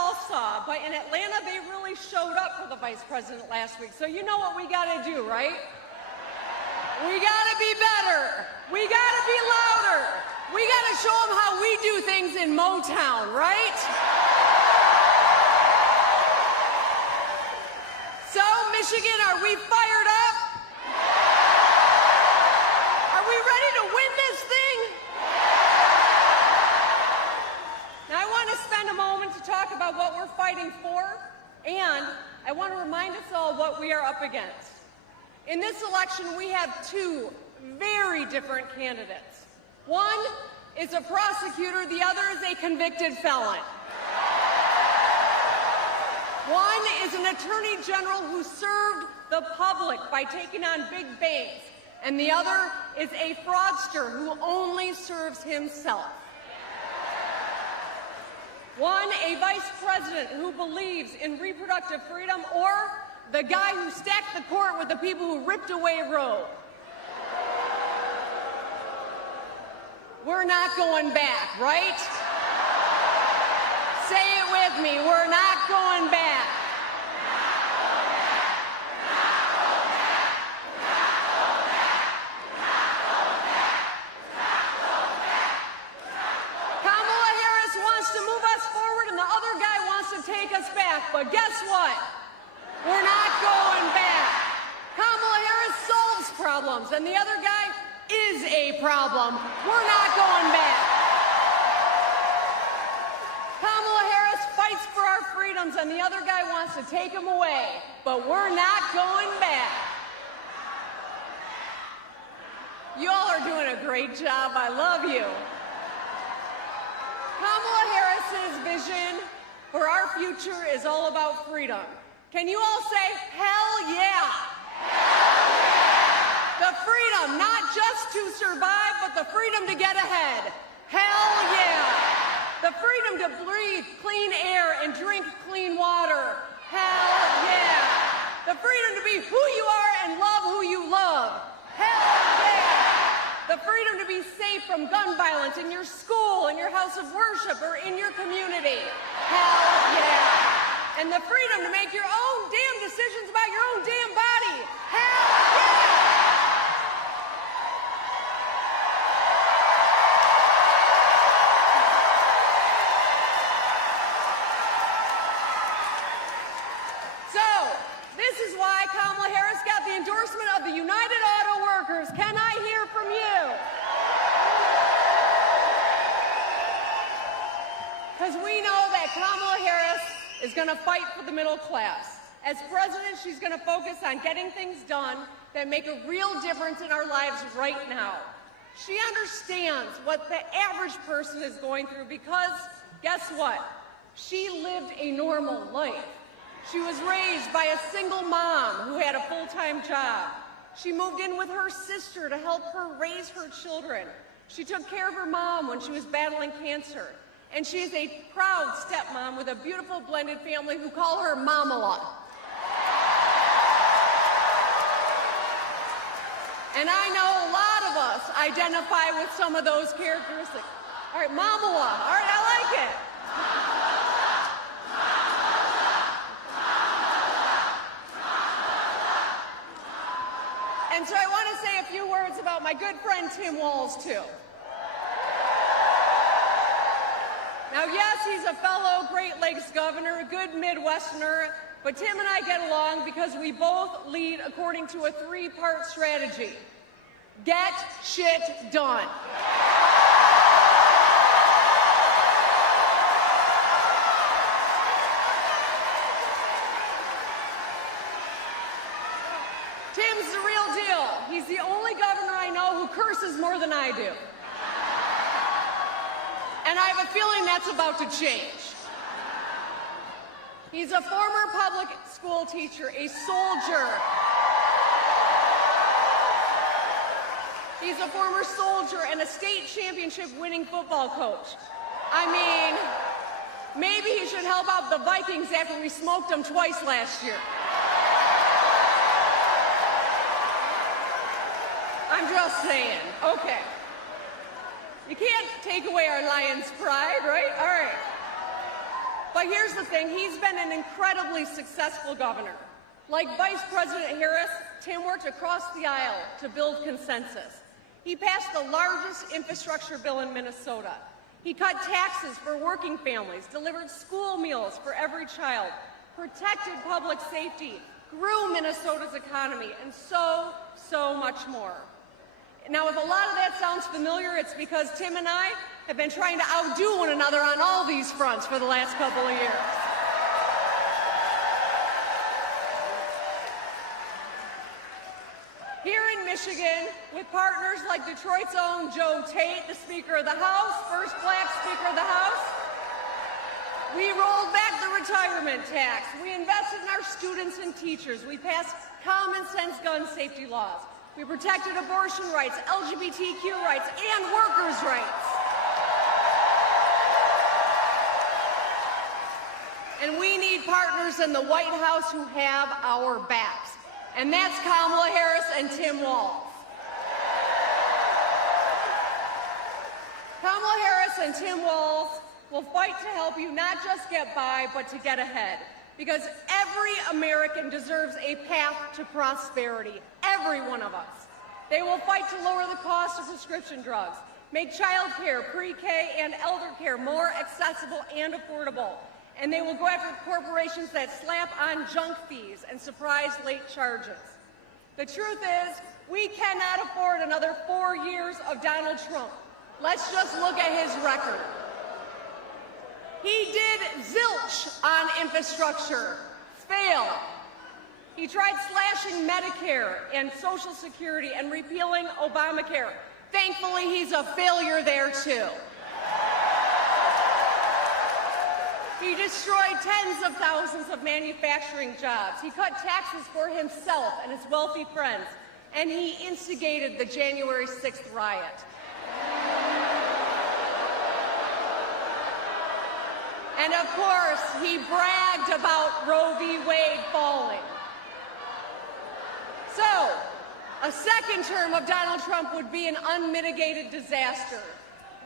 all saw, but in Atlanta, they really showed up for the vice president last week. So you know what we got to do, right? We got to be better. We got to be louder. We got to show them how we do things in Motown, right? So, Michigan, are we fired up? Are we ready to win this thing? Now, I want to spend a moment to talk about what we're fighting for, and I want to remind us all what we are up against. In this election, we have two very different candidates. One is a prosecutor, the other is a convicted felon. One is an attorney general who served the public by taking on big banks, and the other is a fraudster who only serves himself. One, a vice president who believes in reproductive freedom, or the guy who stacked the court with the people who ripped away Roe. We're not going back, right? Say it with me, we're not going back. Kamala Harris wants to move us forward and the other guy wants to take us back, but guess what? We're not going back. Kamala Harris solves problems, and the other guy is a problem. We're not going back. Kamala Harris fights for our freedoms, and the other guy wants to take them away, but we're not going back. You all are doing a great job. I love you. Kamala Harris's vision for our future is all about freedom. Can you all say, hell yeah? Hell yeah! The freedom, not just to survive, but the freedom to get ahead. Hell yeah! The freedom to breathe clean air and drink clean water. Hell yeah! The freedom to be who you are and love who you love. Hell yeah! The freedom to be safe from gun violence in your school, in your house of worship, or in your community. Hell yeah! And the freedom to make your own damn decisions about your own damn body. Hell yeah! So, this is why Kamala Harris got the endorsement of the United Auto Workers. Can I hear from you? Because we know that Kamala Harris is going to fight for the middle class. As president, she's going to focus on getting things done that make a real difference in our lives right now. She understands what the average person is going through because, guess what? She lived a normal life. She was raised by a single mom who had a full-time job. She moved in with her sister to help her raise her children. She took care of her mom when she was battling cancer. And she is a proud stepmom with a beautiful blended family who call her Mamala. And I know a lot of us identify with some of those characteristics. All right, Mamala. All right, I like it. And so I want to say a few words about my good friend Tim Walz, too. Now, yes, he's a fellow Great Lakes governor, a good Midwesterner, but Tim and I get along because we both lead according to a three-part strategy. Get shit done. Tim's the real deal. He's the only governor I know who curses more than I do. And I have a feeling that's about to change. He's a former public school teacher, a soldier. He's a former soldier and a state championship winning football coach. I mean, maybe he should help out the Vikings after we smoked them twice last year. I'm just saying. Okay. You can't take away our lion's pride, right? All right. But here's the thing, he's been an incredibly successful governor. Like Vice President Harris, Tim worked across the aisle to build consensus. He passed the largest infrastructure bill in Minnesota. He cut taxes for working families, delivered school meals for every child, protected public safety, grew Minnesota's economy, and so much more. Now, if a lot of that sounds familiar, it's because Tim and I have been trying to outdo one another on all these fronts for the last couple of years. Here in Michigan, with partners like Detroit's own Joe Tate, the Speaker of the House, first black Speaker of the House, we rolled back the retirement tax. We invested in our students and teachers. We passed common sense gun safety laws. We protected abortion rights, LGBTQ rights, and workers' rights. And we need partners in the White House who have our backs. And that's Kamala Harris and Tim Walz. Kamala Harris and Tim Walz will fight to help you not just get by, but to get ahead. Because every American deserves a path to prosperity, every one of us. They will fight to lower the cost of prescription drugs, make child care, pre-K, and elder care more accessible and affordable. And they will go after corporations that slap on junk fees and surprise late charges. The truth is, we cannot afford another 4 years of Donald Trump. Let's just look at his record. He did zilch on infrastructure, failed. He tried slashing Medicare and Social Security and repealing Obamacare. Thankfully, he's a failure there too. He destroyed tens of thousands of manufacturing jobs. He cut taxes for himself and his wealthy friends. And he instigated the January 6th riot. And of course, he bragged about Roe v. Wade falling. So, a second term of Donald Trump would be an unmitigated disaster.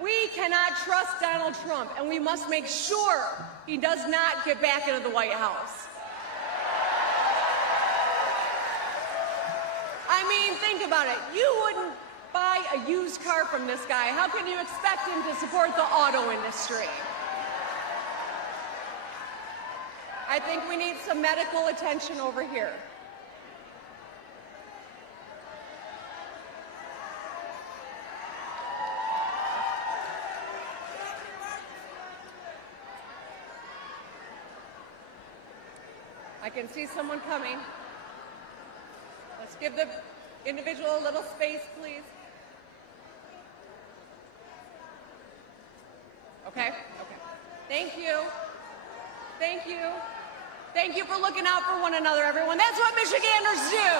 We cannot trust Donald Trump, and we must make sure he does not get back into the White House. I mean, think about it. You wouldn't buy a used car from this guy. How can you expect him to support the auto industry? I think we need some medical attention over here. I can see someone coming. Let's give the individual a little space, please. Okay? Okay. Thank you. Thank you. Thank you for looking out for one another, everyone. That's what Michiganders do.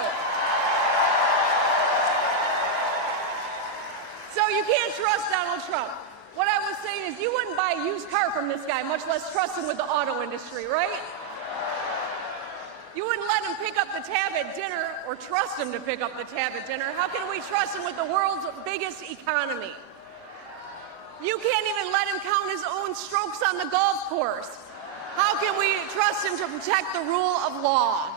So you can't trust Donald Trump. What I was saying is you wouldn't buy a used car from this guy, much less trust him with the auto industry, right? You wouldn't let him pick up the tab at dinner or trust him to pick up the tab at dinner. How can we trust him with the world's biggest economy? You can't even let him count his own strokes on the golf course. How can we trust him to protect the rule of law?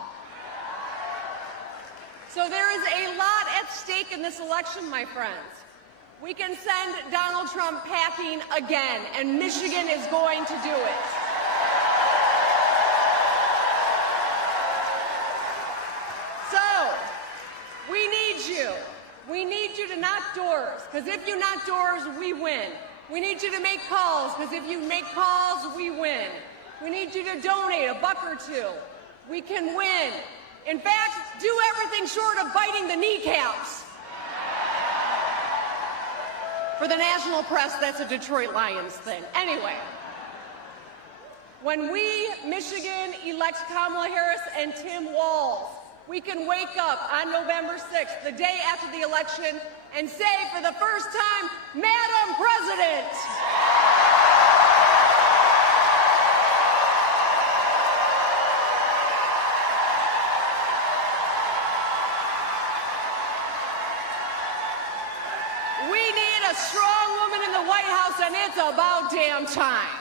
So there is a lot at stake in this election, my friends. We can send Donald Trump packing again, and Michigan is going to do it. We need you to knock doors, because if you knock doors, we win. We need you to make calls, because if you make calls, we win. We need you to donate $1 or $2. We can win. In fact, do everything short of biting the kneecaps. For the national press, that's a Detroit Lions thing. Anyway, when we, Michigan, elect Kamala Harris and Tim Walz, we can wake up on November 6th, the day after the election, and say for the first time, Madam President. We need a strong woman in the White House, and it's about damn time.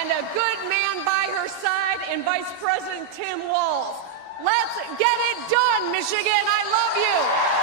and a good man by her side in Vice President Tim Walz. Let's get it done, Michigan. I love you.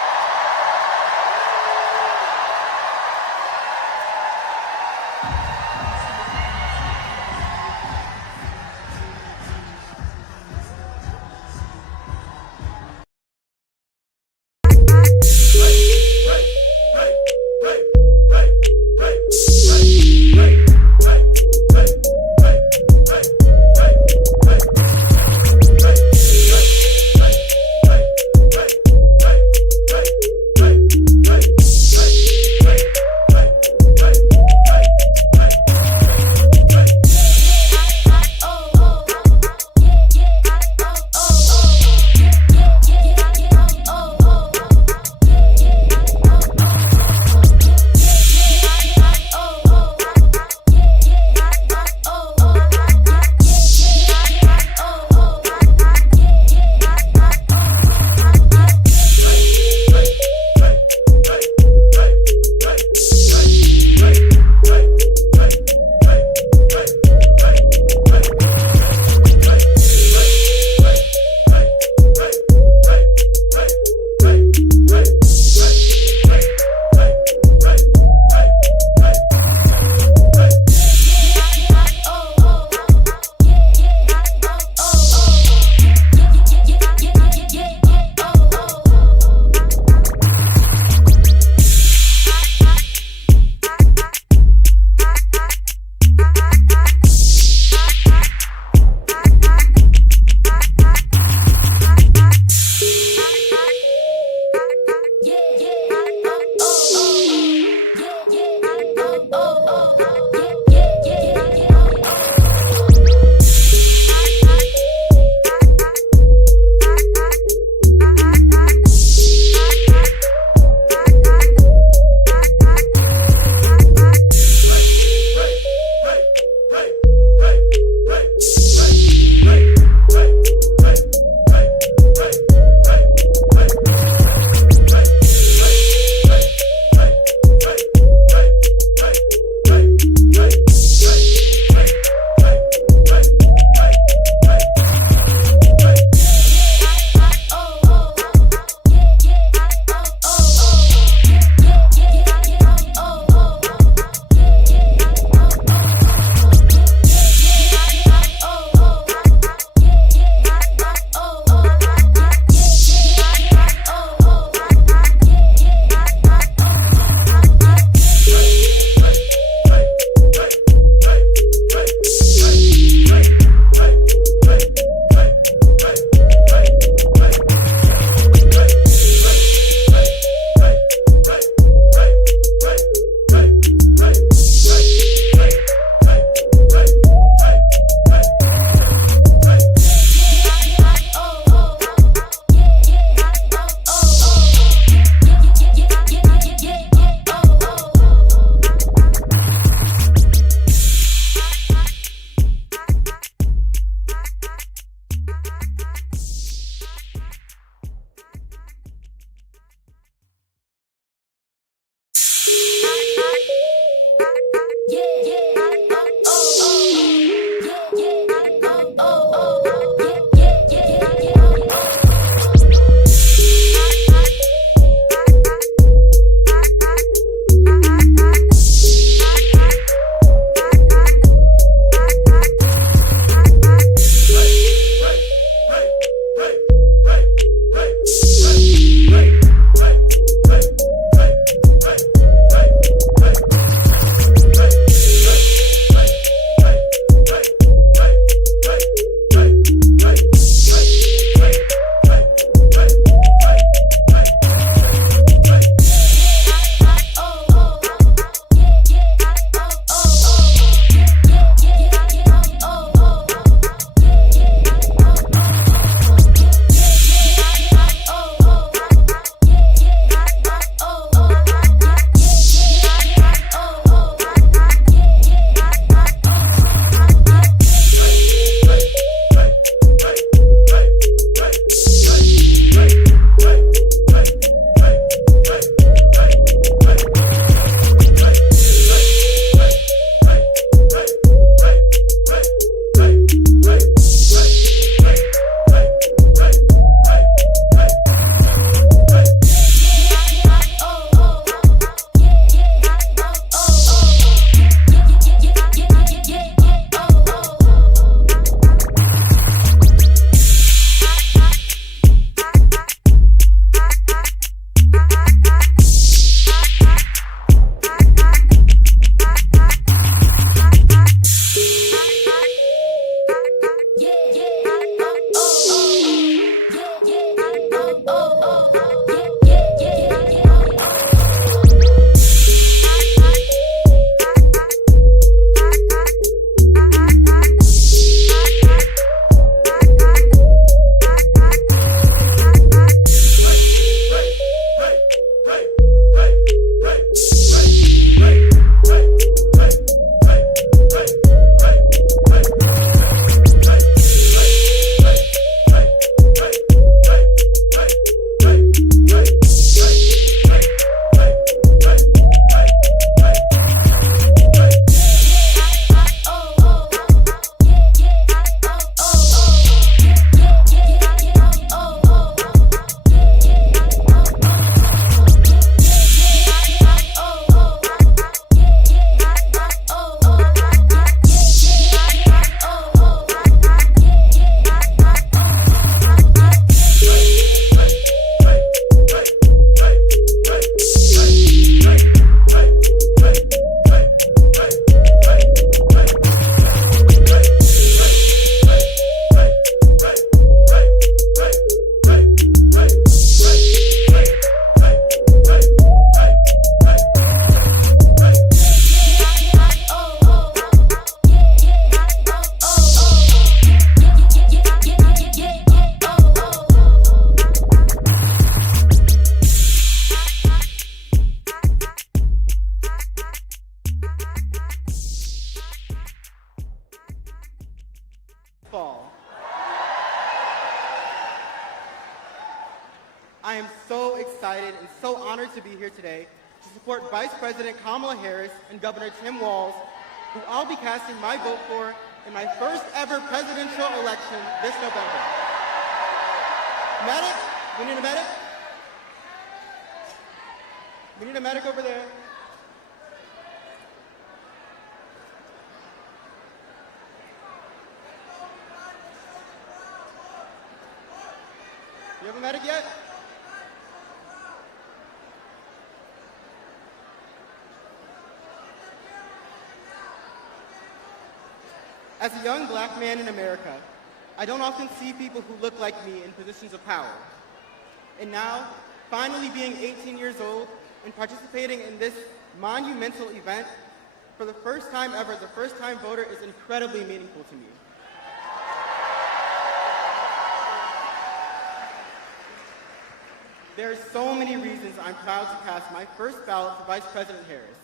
excited and so honored to be here today to support Vice President Kamala Harris and Governor Tim Walz, who I'll be casting my vote for in my first ever presidential election this November. Medic? We need a medic? We need a medic over there. You have a medic yet? As a young black man in America, I don't often see people who look like me in positions of power. And now, finally being 18 years old and participating in this monumental event, for the first time ever, as a first-time voter, is incredibly meaningful to me. There are so many reasons I'm proud to cast my first ballot for Vice President Harris.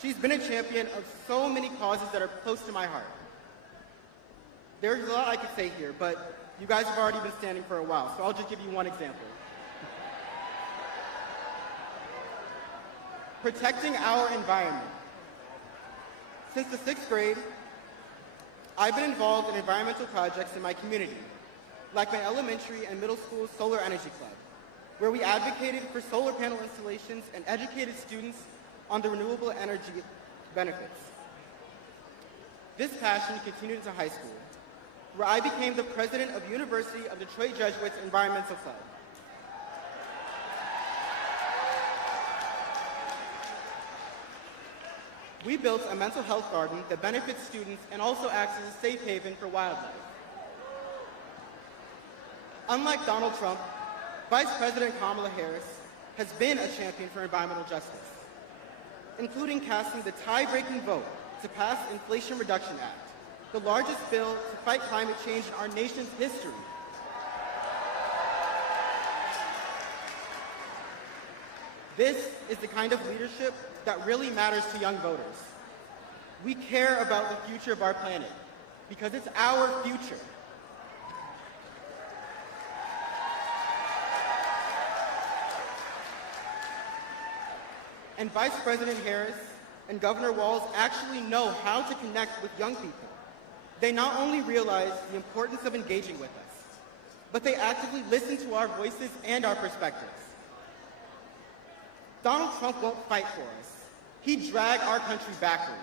She's been a champion of so many causes that are close to my heart. There's a lot I could say here, but you guys have already been standing for a while, so I'll just give you one example. Protecting our environment. Since the 6th grade, I've been involved in environmental projects in my community, like my elementary and middle school solar energy club, where we advocated for solar panel installations and educated students on the renewable energy benefits. This passion continued into high school, where I became the president of University of Detroit Jesuits Environmental Club. We built a mental health garden that benefits students and also acts as a safe haven for wildlife. Unlike Donald Trump, Vice President Kamala Harris has been a champion for environmental justice, including casting the tie-breaking vote to pass the Inflation Reduction Act, the largest bill to fight climate change in our nation's history. This is the kind of leadership that really matters to young voters. We care about the future of our planet because it's our future. And Vice President Harris and Governor Walz actually know how to connect with young people. They not only realize the importance of engaging with us, but they actively listen to our voices and our perspectives. Donald Trump won't fight for us. He'd drag our country backwards.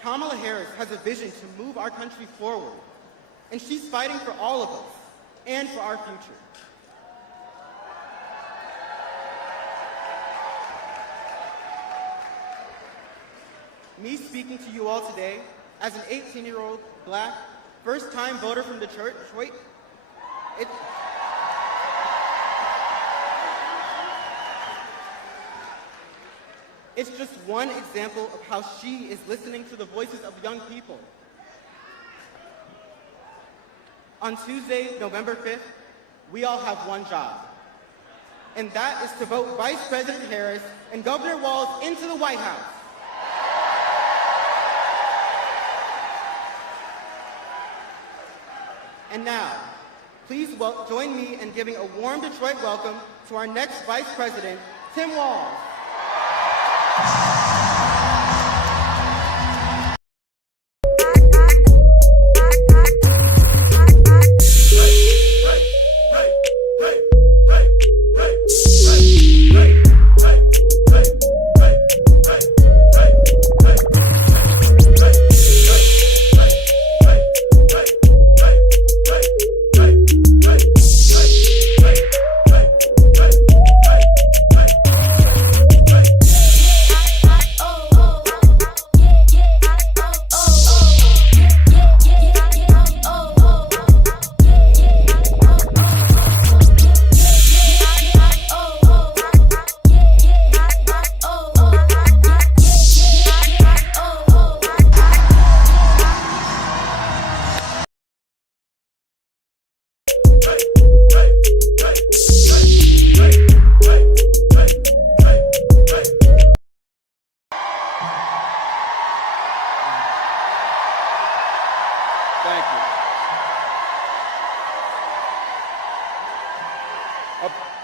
Kamala Harris has a vision to move our country forward, and she's fighting for all of us and for our future. Me speaking to you all today as an 18-year-old black first-time voter from Detroit, it's just one example of how she is listening to the voices of young people. On Tuesday, November 5th, we all have one job, and that is to vote Vice President Harris and Governor Walz into the White House. And now, please join me in giving a warm Detroit welcome to our next Vice President, Tim Walz.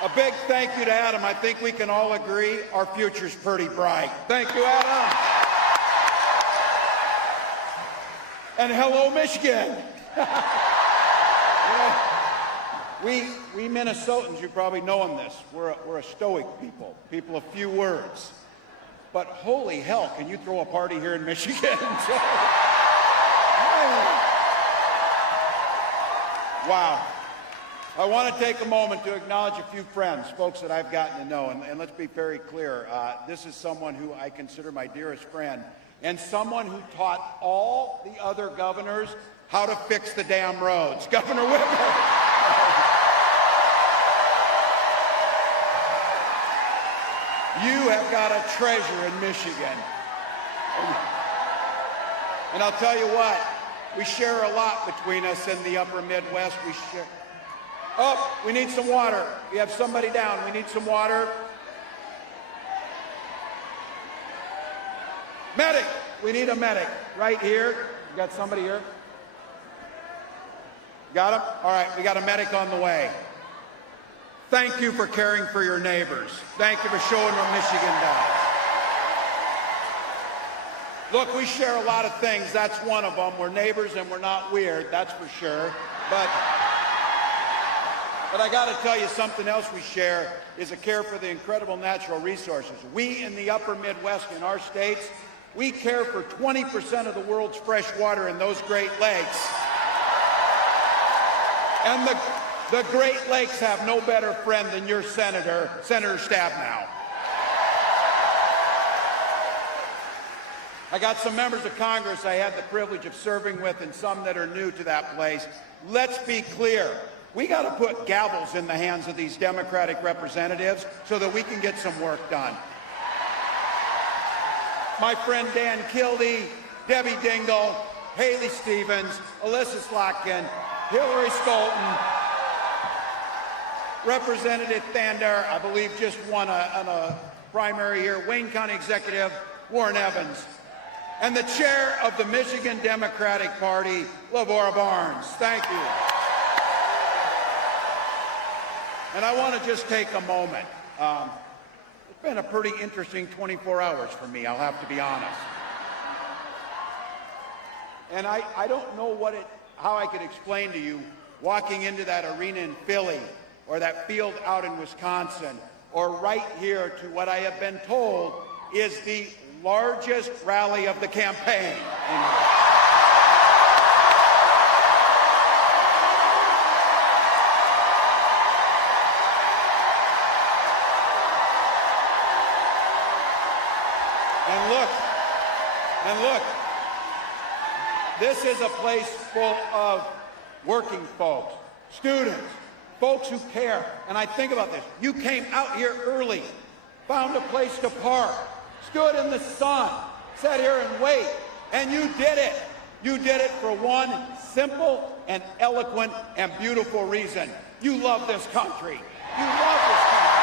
A big thank you to Adam. I think we can all agree our future's pretty bright. Thank you, Adam. And hello, Michigan. We Minnesotans, you probably know this, we're a stoic people of few words. But holy hell, can you throw a party here in Michigan? Wow. I want to take a moment to acknowledge a few friends, folks that I've gotten to know, and let's be very clear. This is someone who I consider my dearest friend, and someone who taught all the other governors how to fix the damn roads. Governor Whitmer. You have got a treasure in Michigan. And I'll tell you what, we share a lot between us in the upper Midwest. We share. Oh, we need some water. We have somebody down. We need some water. Medic. We need a medic right here. You got somebody here? Got him? All right, we got a medic on the way. Thank you for caring for your neighbors. Thank you for showing what Michigan does. Look, we share a lot of things. That's one of them. We're neighbors and we're not weird, that's for sure. But I got to tell you, something else we share is a care for the incredible natural resources. We in the upper Midwest in our states, we care for 20% of the world's fresh water in those Great Lakes. And the Great Lakes have no better friend than your Senator Stabenow. I got some members of Congress I had the privilege of serving with and some that are new to that place. Let's be clear. We got to put gavels in the hands of these Democratic representatives so that we can get some work done. My friend Dan Kildee, Debbie Dingell, Haley Stevens, Alyssa Slotkin, Hillary Stolten, Representative Thander, I believe just won a primary here, Wayne County Executive Warren Evans, and the chair of the Michigan Democratic Party, Lavora Barnes. Thank you. And I want to just take a moment. It's been a pretty interesting 24 hours for me, I'll have to be honest. And I don't know how I could explain to you walking into that arena in Philly or that field out in Wisconsin or right here to what I have been told is the largest rally of the campaign. And look, this is a place full of working folks, students, folks who care. And I think about this. You came out here early, found a place to park, stood in the sun, sat here and wait, and you did it. You did it for one simple and eloquent and beautiful reason. You love this country. You love this country.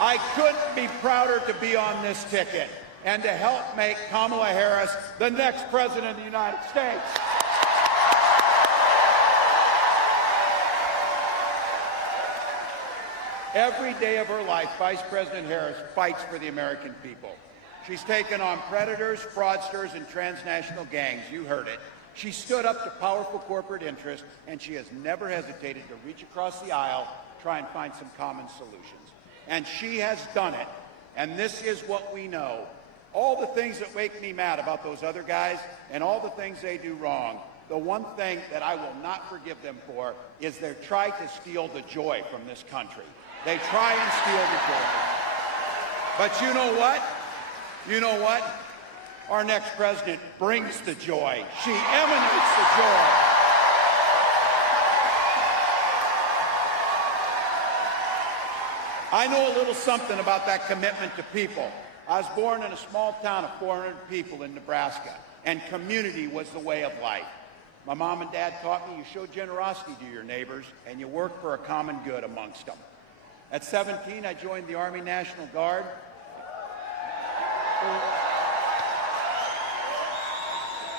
I couldn't be prouder to be on this ticket and to help make Kamala Harris the next president of the United States. Every day of her life, Vice President Harris fights for the American people. She's taken on predators, fraudsters, and transnational gangs. You heard it. She stood up to powerful corporate interests, and she has never hesitated to reach across the aisle, try and find some common solutions. And she has done it. And this is what we know. All the things that make me mad about those other guys and all the things they do wrong, the one thing that I will not forgive them for is they try to steal the joy from this country. They try and steal the joy. But you know what? You know what? Our next president brings the joy. She emanates the joy. I know a little something about that commitment to people. I was born in a small town of 400 people in Nebraska, and community was the way of life. My mom and dad taught me you show generosity to your neighbors, and you work for a common good amongst them. At 17, I joined the Army National Guard.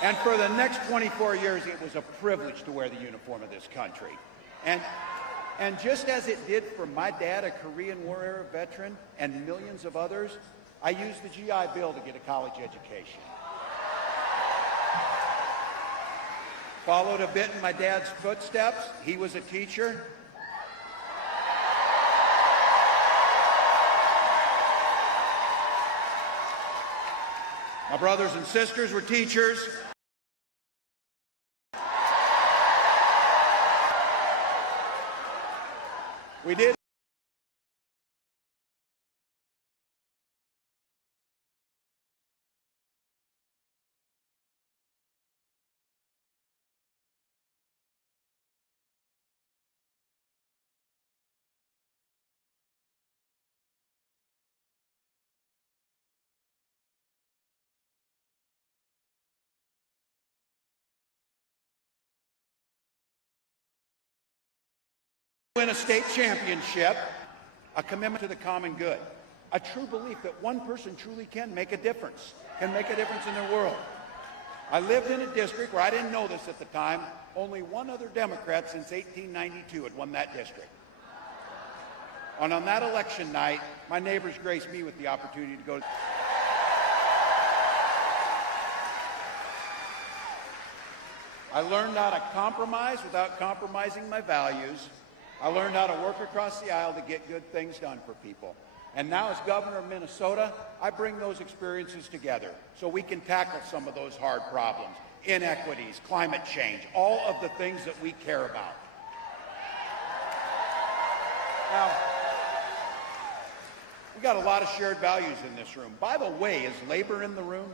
And for the next 24 years, it was a privilege to wear the uniform of this country. And just as it did for my dad, a Korean War era veteran, and millions of others, I used the GI Bill to get a college education. Followed a bit in my dad's footsteps. He was a teacher. My brothers and sisters were teachers. We did. Win a state championship, a commitment to the common good, a true belief that one person truly can make a difference in their world. I lived in a district where I didn't know this at the time. Only one other Democrat since 1892 had won that district. And on that election night, my neighbors graced me with the opportunity to go. I learned how to compromise without compromising my values. I learned how to work across the aisle to get good things done for people. And now as governor of Minnesota, I bring those experiences together so we can tackle some of those hard problems, inequities, climate change, all of the things that we care about. Now, we got a lot of shared values in this room. By the way, is labor in the room?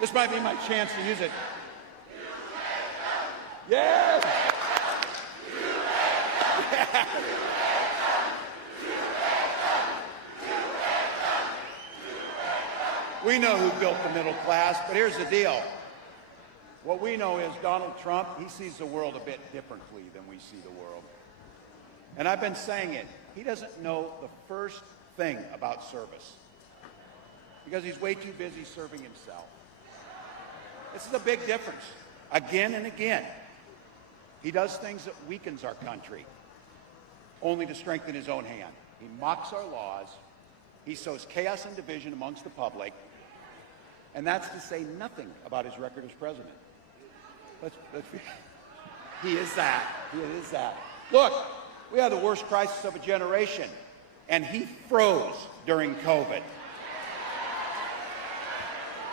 This might be my chance to use it. Yes! Yeah. We know who built the middle class, but here's the deal. What we know is Donald Trump, he sees the world a bit differently than we see the world. And I've been saying it. He doesn't know the first thing about service because he's way too busy serving himself. This is a big difference. Again and again, he does things that weakens our country, only to strengthen his own hand. He mocks our laws. He sows chaos and division amongst the public. And that's to say nothing about his record as president. He is that. He is that. Look, we had the worst crisis of a generation, and he froze during COVID.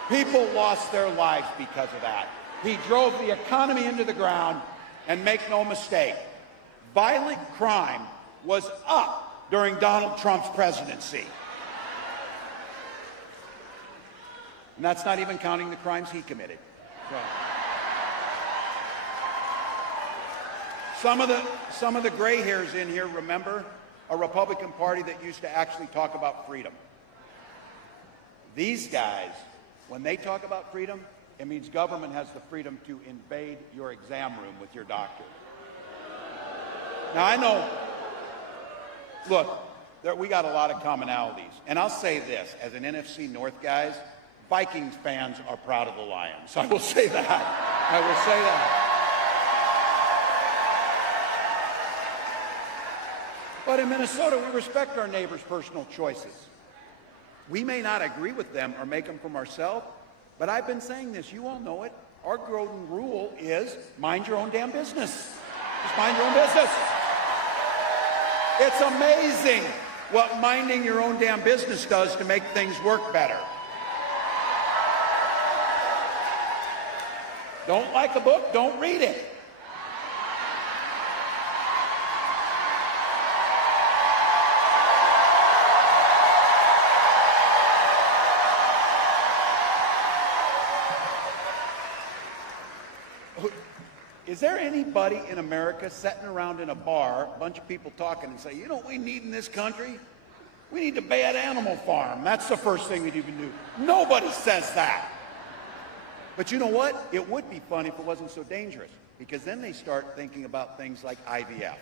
People lost their lives because of that. He drove the economy into the ground, and make no mistake, violent crime was up during Donald Trump's presidency. And that's not even counting the crimes he committed. Some of the gray hairs in here remember a Republican Party that used to actually talk about freedom. These guys, when they talk about freedom, it means government has the freedom to invade your exam room with your doctor. Now, I know, look, we got a lot of commonalities. And I'll say this, as an NFC North guys, Vikings fans are proud of the Lions. I will say that. I will say that. But in Minnesota, we respect our neighbors' personal choices. We may not agree with them or make them from ourselves, but I've been saying this, you all know it. Our golden rule is mind your own damn business. Just mind your own business. It's amazing what minding your own damn business does to make things work better. Don't like a book, don't read it. Is there anybody in America sitting around in a bar, a bunch of people talking and say, you know what we need in this country? We need a bad animal farm. That's the first thing we'd even do. Nobody says that. But you know what? It would be fun if it wasn't so dangerous, because then they start thinking about things like IVF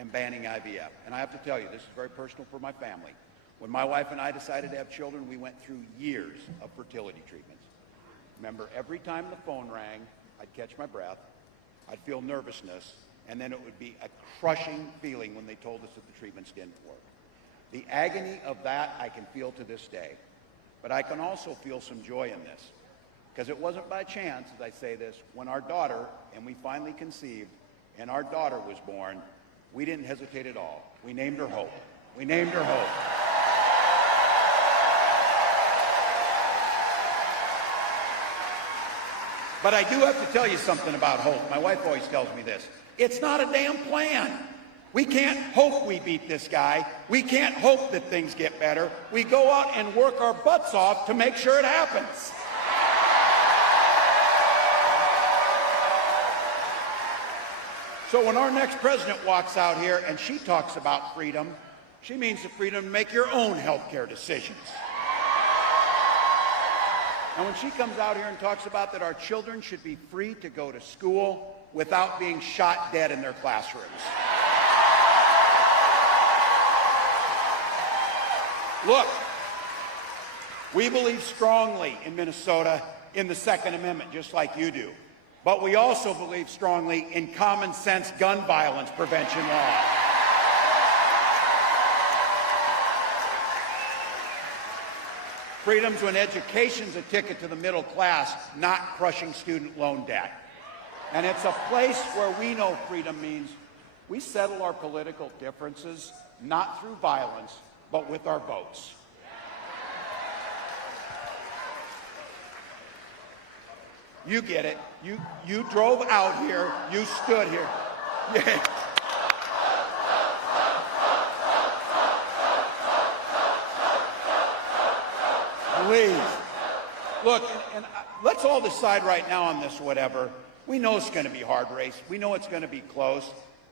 and banning IVF. And I have to tell you, this is very personal for my family. When my wife and I decided to have children, we went through years of fertility treatments. Remember, every time the phone rang, I'd catch my breath, I'd feel nervousness, and then it would be a crushing feeling when they told us that the treatments didn't work. The agony of that I can feel to this day. But I can also feel some joy in this, because it wasn't by chance, as I say this, when our daughter, and we finally conceived, and our daughter was born, we didn't hesitate at all. We named her Hope. We named her Hope. But I do have to tell you something about hope. My wife always tells me this. It's not a damn plan. We can't hope we beat this guy. We can't hope that things get better. We go out and work our butts off to make sure it happens. So when our next president walks out here and she talks about freedom, she means the freedom to make your own health care decisions. And when she comes out here and talks about that our children should be free to go to school without being shot dead in their classrooms. Look, we believe strongly in Minnesota in the Second Amendment, just like you do. But we also believe strongly in common sense gun violence prevention law. Freedom's when education's a ticket to the middle class, not crushing student loan debt. And it's a place where we know freedom means we settle our political differences not through violence, but with our votes. You get it. You drove out here. You stood here. Yeah. Please. Look, and let's all decide right now on this whatever. We know it's going to be a hard race. We know it's going to be close.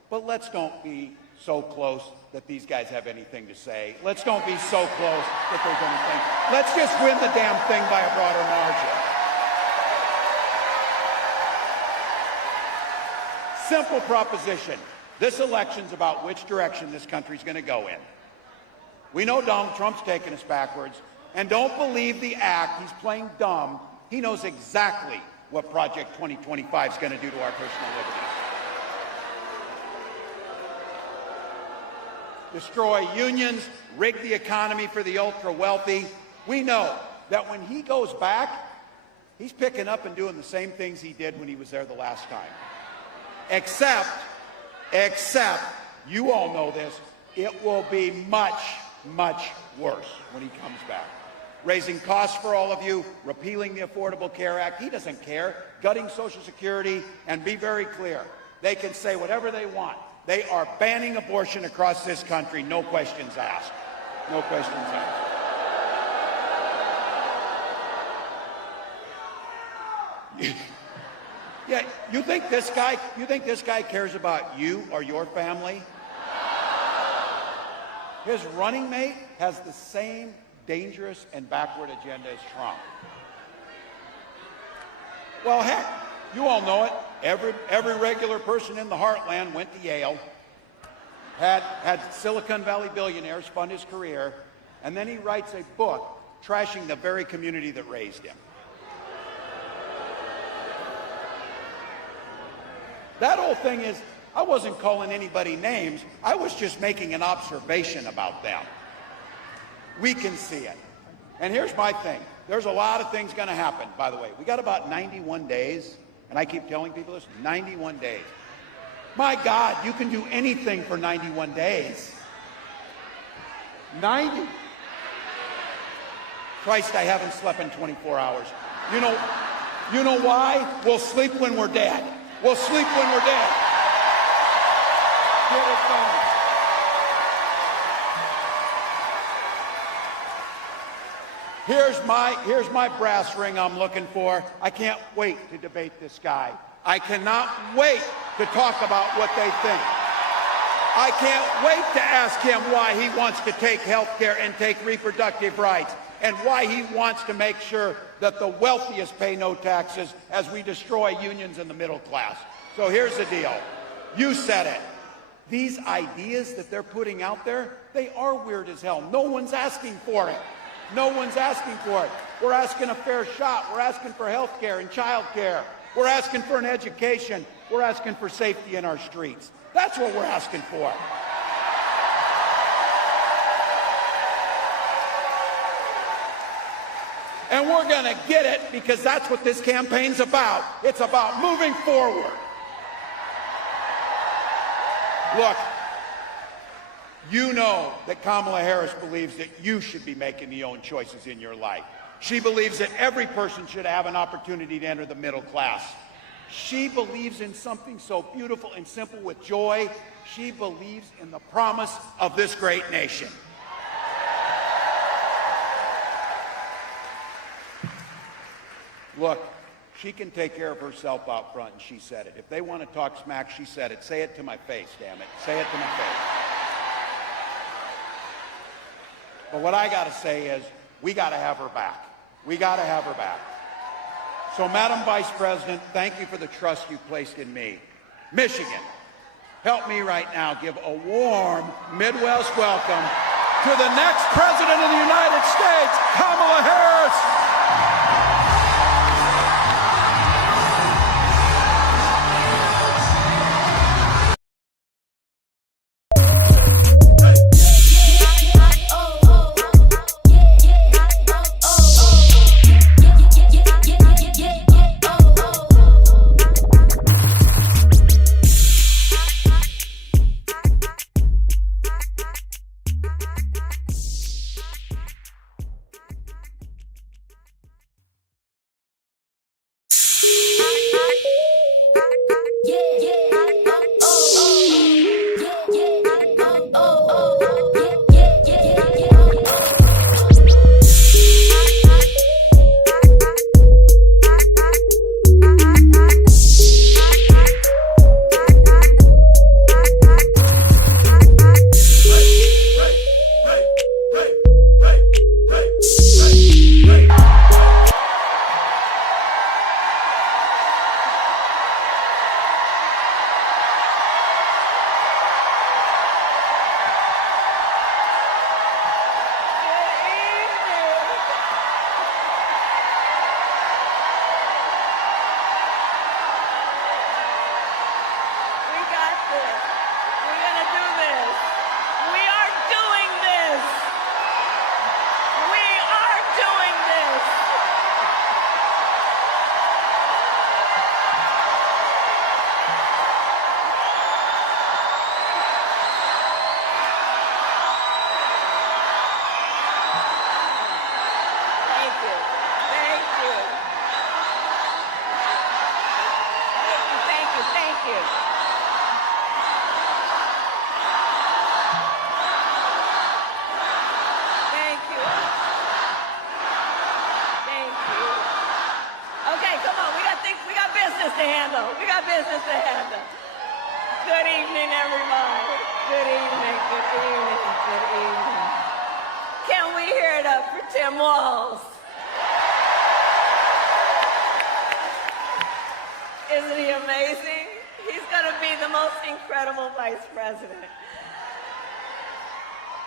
But let's don't be so close that these guys have anything to say. Let's don't be so close that there's anything. Let's just win the damn thing by a broader margin. Simple proposition. This election's about which direction this country's going to go in. We know Donald Trump's taking us backwards. And don't believe the act. He's playing dumb. He knows exactly what Project 2025 is going to do to our personal liberties. Destroy unions, rig the economy for the ultra-wealthy. We know that when he goes back, he's picking up and doing the same things he did when he was there the last time. Except, you all know this, it will be much, much worse when he comes back. Raising costs for all of you, repealing the Affordable Care Act. He doesn't care. Gutting Social Security, and be very clear. They can say whatever they want. They are banning abortion across this country, no questions asked. No questions asked. Yeah, you think this guy cares about you or your family? His running mate has the same dangerous and backward agenda as Trump. Well, heck, you all know it. Every regular person in the heartland went to Yale, had Silicon Valley billionaires fund his career, and then he writes a book trashing the very community that raised him. That whole thing is, I wasn't calling anybody names. I was just making an observation about them. We can see it. And here's my thing. There's a lot of things going to happen, by the way. We got about 91 days, and I keep telling people this, 91 days. My God, you can do anything for 91 days. 90. Christ, I haven't slept in 24 hours. You know why? We'll sleep when we're dead. We'll sleep when we're dead. Get it done. Here's my brass ring I'm looking for. I can't wait to debate this guy. I cannot wait to talk about what they think. I can't wait to ask him why he wants to take health care and take reproductive rights, and why he wants to make sure that the wealthiest pay no taxes as we destroy unions in the middle class. So here's the deal. You said it. These ideas that they're putting out there, they are weird as hell. No one's asking for it. No one's asking for it. We're asking a fair shot. We're asking for health care and child care. We're asking for an education. We're asking for safety in our streets. That's what we're asking for. And we're going to get it because that's what this campaign's about. It's about moving forward. Look, you know that Kamala Harris believes that you should be making the own choices in your life. She believes that every person should have an opportunity to enter the middle class. She believes in something so beautiful and simple with joy. She believes in the promise of this great nation. Look, she can take care of herself out front, and she said it. If they want to talk smack, she said it. Say it to my face, damn it. Say it to my face. But what I got to say is, we got to have her back. We got to have her back. So, Madam Vice President, thank you for the trust you placed in me. Michigan, help me right now give a warm Midwest welcome to the next President of the United States, Kamala Harris. Good evening, everybody. Good evening, good evening, good evening. Can we hear it up for Tim Walz? Isn't he amazing? He's going to be the most incredible vice president.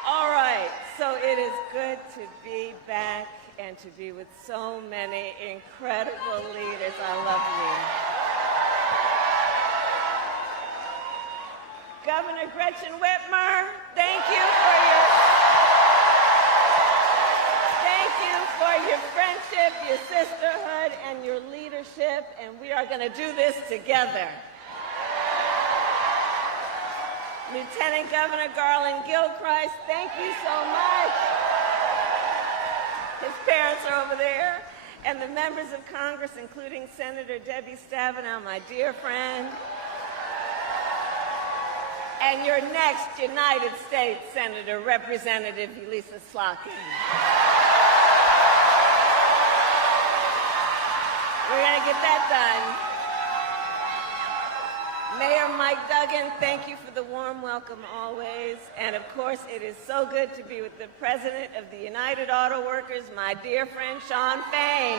All right, so it is good to be back and to be with so many incredible leaders. I love you. Governor Gretchen Whitmer, thank you for your friendship, your sisterhood, and your leadership, and we are going to do this together. Lieutenant Governor Garland Gilchrist, thank you so much. His parents are over there. And the members of Congress, including Senator Debbie Stabenow, my dear friend. And your next United States Senator, Representative Elisa Slotkin. We're going to get that done. Mayor Mike Duggan, thank you for the warm welcome always. And of course, it is so good to be with the President of the United Auto Workers, my dear friend Shawn Fain.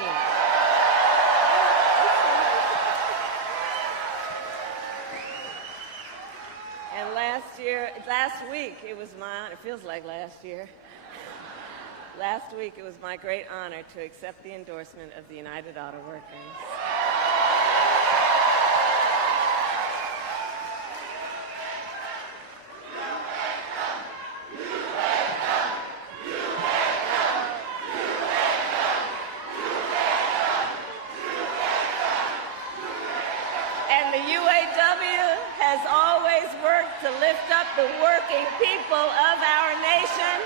And last last week, it was it feels like last year. Last week, it was my great honor to accept the endorsement of the United Auto Workers. And the UAW has always worked to lift up the working people of our nation.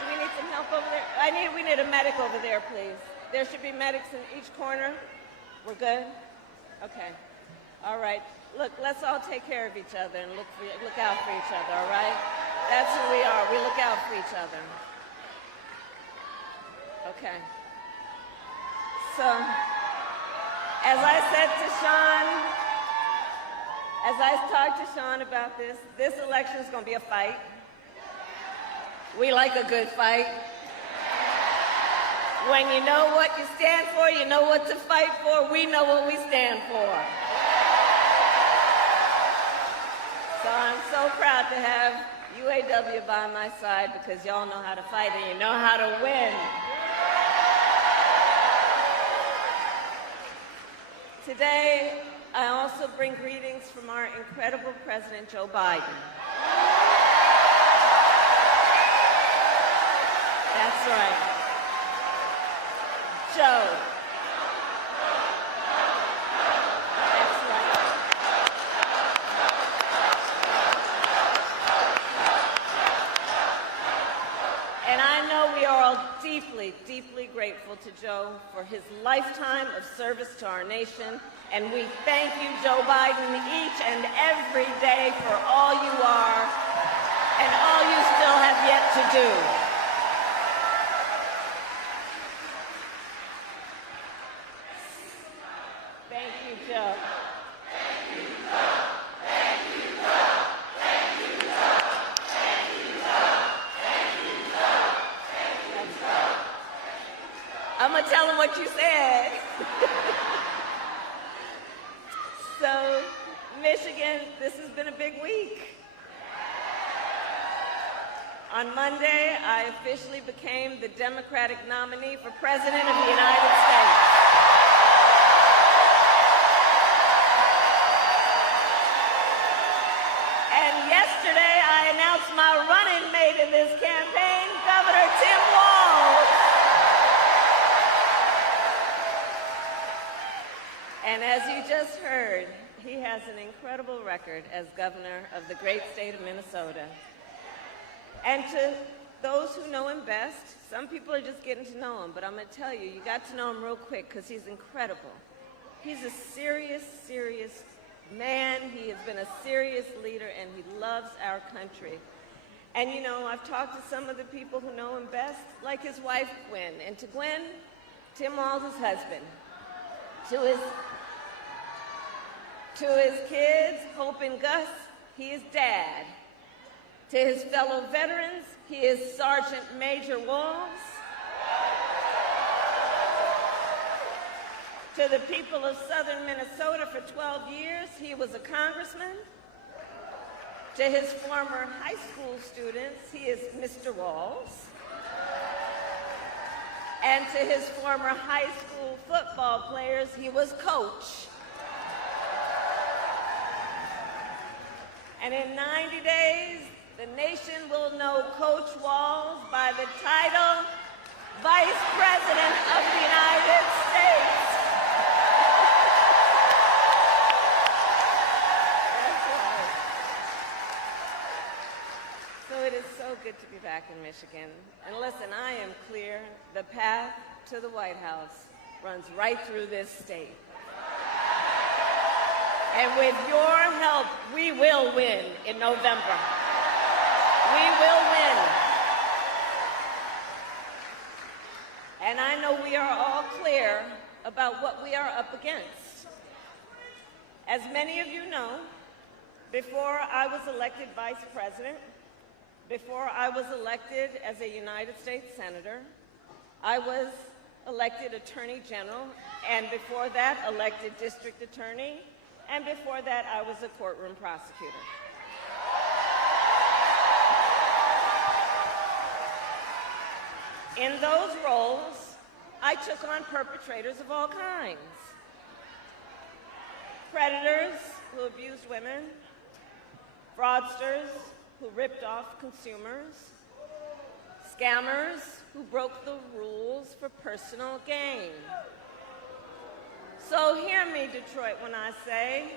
Do we need some help over there? We need a medic over there, please. There should be medics in each corner. We're good? Okay. All right. Look, let's all take care of each other and look out for each other, all right? That's who we are. We look out for each other. Okay. So, as I said to Sean, as I talked to Sean about this election is going to be a fight. We like a good fight. When you know what you stand for, you know what to fight for. We know what we stand for. So I'm so proud to have UAW by my side because y'all know how to fight and you know how to win. Today, I also bring greetings from our incredible President Joe Biden. That's right. Joe. That's right. And I know we are all deeply, deeply grateful to Joe for his lifetime of service to our nation. And we thank you, Joe Biden, each and every day for all you are and all you still have yet to do. Thank you, Joe. Thank you, Joe. Thank you, Joe. Thank you, Joe. Thank you, Joe. Thank you, Joe. Thank you, Joe. I'm going to tell him what you said. So, Michigan, this has been a big week. On Monday, I officially became the Democratic nominee for President of the United States. And yesterday, I announced my running mate in this campaign, Governor Tim Walz. And as you just heard, he has an incredible record as governor of the great state of Minnesota. And to those who know him best, some people are just getting to know him, but I'm going to tell you, you got to know him real quick because he's incredible. He's a serious, serious man. He has been a serious leader, and he loves our country. And, you know, I've talked to some of the people who know him best, like his wife, Gwen. And to Gwen, Tim Walz, his husband. To his kids, Hope and Gus, he is Dad. To his fellow veterans, he is Sergeant Major Walz. To the people of southern Minnesota for 12 years, he was a congressman. To his former high school students, he is Mr. Walz. And to his former high school football players, he was Coach. And in 90 days, the nation will know Coach Walz by the title Vice President of the United States. That's right. So it is so good to be back in Michigan. And listen, I am clear, the path to the White House runs right through this state. And with your help, we will win in November. We will win. And I know we are all clear about what we are up against. As many of you know, before I was elected vice president, before I was elected as a United States Senator, I was elected Attorney General, and before that, elected District Attorney, and before that, I was a courtroom prosecutor. In those roles, I took on perpetrators of all kinds. Predators who abused women, fraudsters who ripped off consumers, scammers who broke the rules for personal gain. So hear me, Detroit, when I say,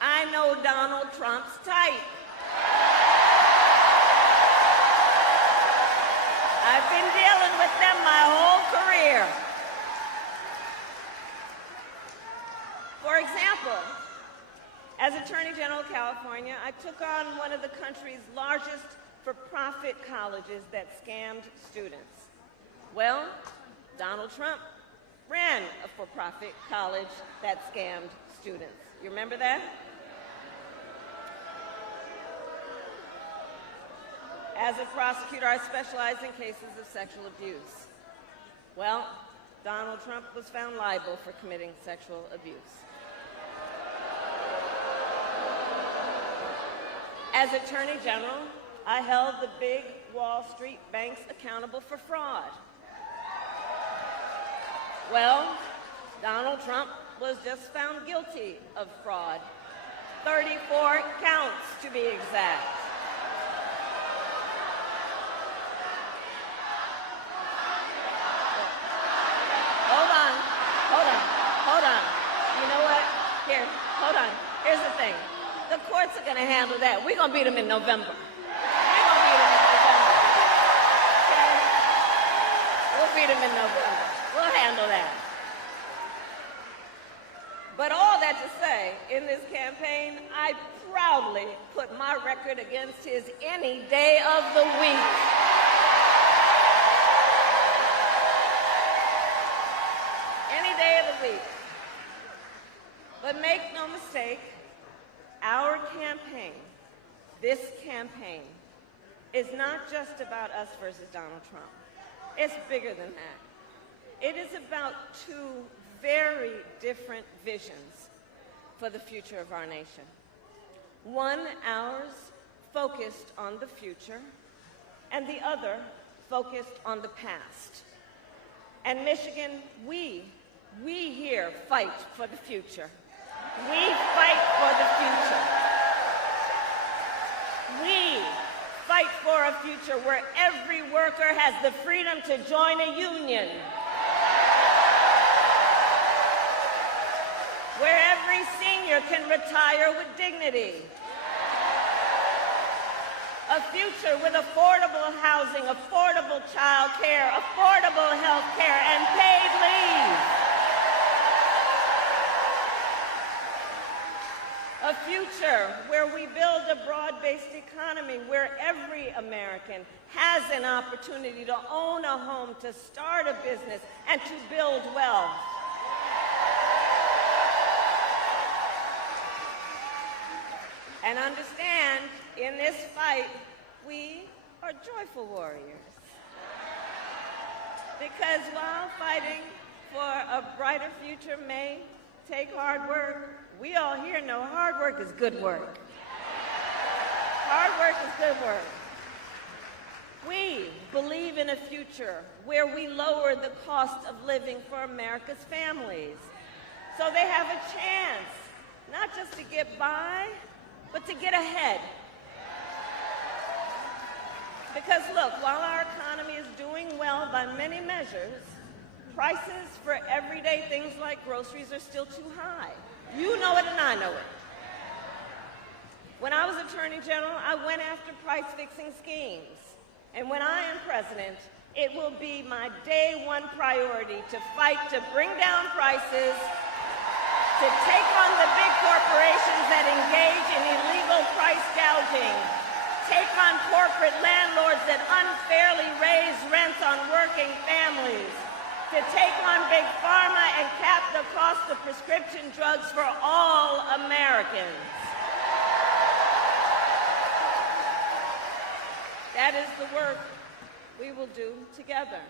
I know Donald Trump's type. I've been dealing with them my whole career. For example, as Attorney General of California, I took on one of the country's largest for-profit colleges that scammed students. Well, Donald Trump ran a for-profit college that scammed students. You remember that? As a prosecutor, I specialize in cases of sexual abuse. Well, Donald Trump was found liable for committing sexual abuse. As Attorney General, I held the big Wall Street banks accountable for fraud. Well, Donald Trump was just found guilty of fraud. 34 counts, to be exact. Hold on. You know what? Here, hold on. Here's the thing. The courts are going to handle that. We're going to beat them in November. Okay? We'll beat them in November. We'll handle that. But all that to say, in this campaign, I proudly put my record against his any day of the week. Any day of the week. But make no mistake, our campaign, this campaign, is not just about us versus Donald Trump. It's bigger than that. It is about two very different visions for the future of our nation. One, ours, focused on the future, and the other, focused on the past. And Michigan, we here fight for the future. We fight for the future. We fight for a future where every worker has the freedom to join a union, where every senior can retire with dignity, a future with affordable housing, affordable child care, affordable health care, and paid leave. A future where we build a broad-based economy where every American has an opportunity to own a home, to start a business, and to build wealth. And understand, in this fight, we are joyful warriors. Because while fighting for a brighter future may take hard work, we all here know hard work is good work. Hard work is good work. We believe in a future where we lower the cost of living for America's families, so they have a chance, not just to get by, but to get ahead. Because look, while our economy is doing well by many measures, prices for everyday things like groceries are still too high. You know it and I know it. When I was Attorney General, I went after price-fixing schemes. And when I am president, it will be my day one priority to fight to bring down prices, to take on the big corporations that engage in illegal price gouging, take on corporate landlords that unfairly raise rents on working families, to take on big pharma and cap the cost of prescription drugs for all Americans. That is the work we will do together.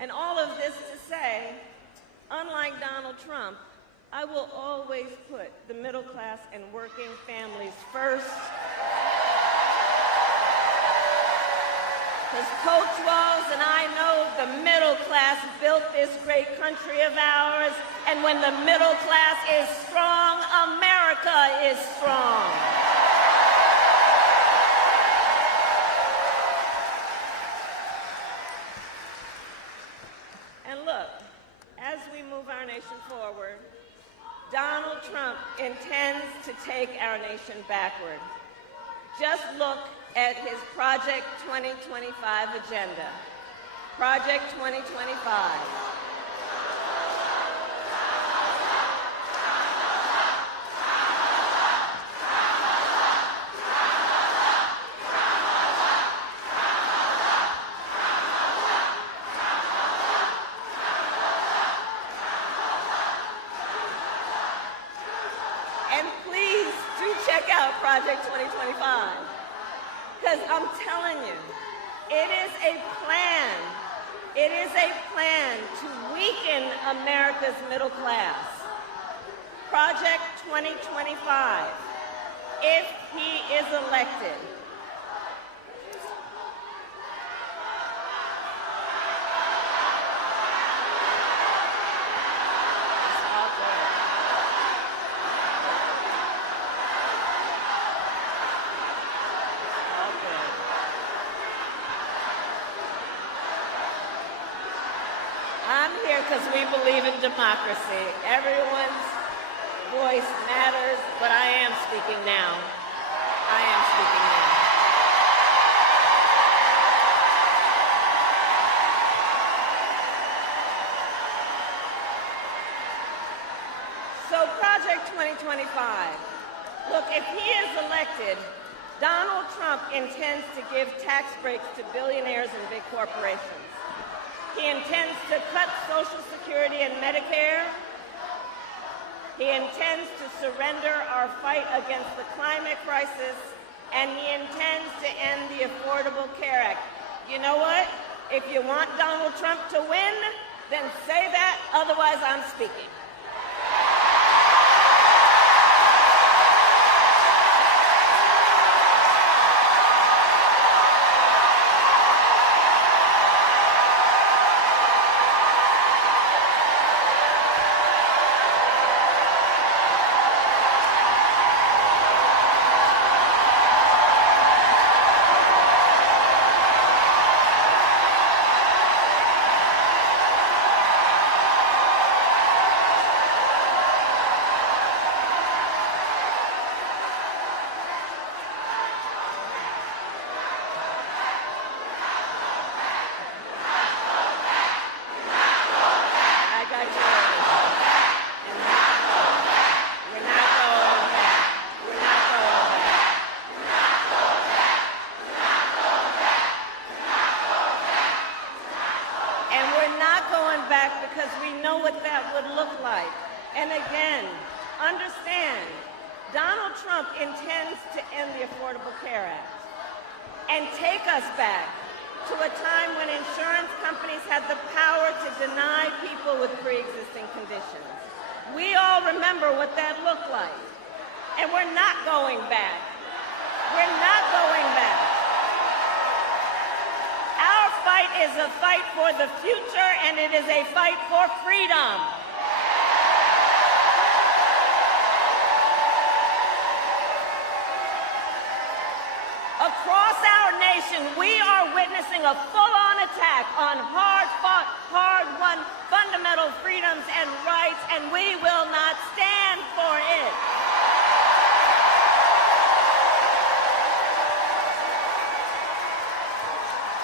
And all of this to say, unlike Donald Trump, I will always put the middle class and working families first. Because Coach Walz and I know the middle class built this great country of ours, and when the middle class is strong, America is strong. And look, as we move our nation forward, Donald Trump intends to take our nation backward. Just look at his Project 2025 agenda. Project 2025. And please do check out Project 2025. Because I'm telling you, it is a plan. It is a plan to weaken America's middle class. Project 2025, if he is elected. I'm here because we believe in democracy. Everyone's voice matters, but I am speaking now. I am speaking now. So Project 2025. Look, if he is elected, Donald Trump intends to give tax breaks to billionaires and big corporations. He intends to cut Social Security and Medicare. He intends to surrender our fight against the climate crisis, and he intends to end the Affordable Care Act. You know what? If you want Donald Trump to win, then say that, otherwise I'm speaking. Because we know what that would look like. And again, understand, Donald Trump intends to end the Affordable Care Act and take us back to a time when insurance companies had the power to deny people with pre-existing conditions. We all remember what that looked like. And we're not going back. We're not going back. Our fight is a fight for the future, and it is a fight for freedom. Across our nation, we are witnessing a full-on attack on hard-fought, hard-won fundamental freedoms and rights, and we will not stand for it.